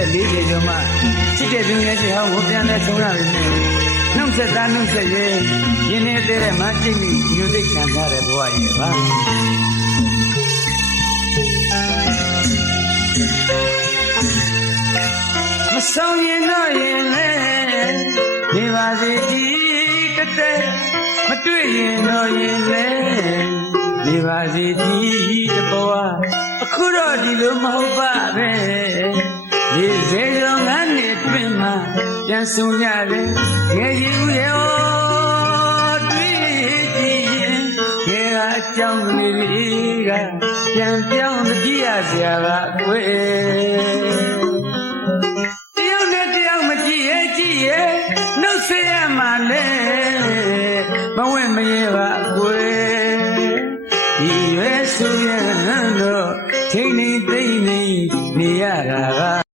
သက်40ကျော်မှချစ်တဲ့သူရဲ့ချစ်ဟောင်းကိုပြန်လဲဆုံးရပြီနဲ့နှုတ်ဆက်သားနှုတ်ဆက်ရဲရင်းနေတဲ့တဲ့မှာကြိတ်မိမျိုးစိတ်ခံစားတဲ့ဘဝရဲ့ပါမဆောင်ရင်တော့ရင်လဲနေပါစေဒီတက်တက်မတွေ့ရင်တော့ရင်လဲနေပါစေဒီတဘဝအခုတော့ဒီလိုမဟုတ်ပါပဲ40ကျော်5နှစ်တွင်မှပြန်ဆုံရတယ်ငယ်ကြီးဦးရဲ့တွေ့ကြည့်ရင်ငယ်ကအကြောင်းလေးတွေကပြန်ပြောင်းမကြည့်ရစရာပါကွယ်တယောက်နဲ့တယောက်မကြည့်ရဲ့ကြည့်ရဲ့နှုတ်ဆက်ရမှာလဲမဝင့်မရဲပါကွယ်ဒီရွယ်ဆိုရတော့ချိန်နေသိနေနေရတာက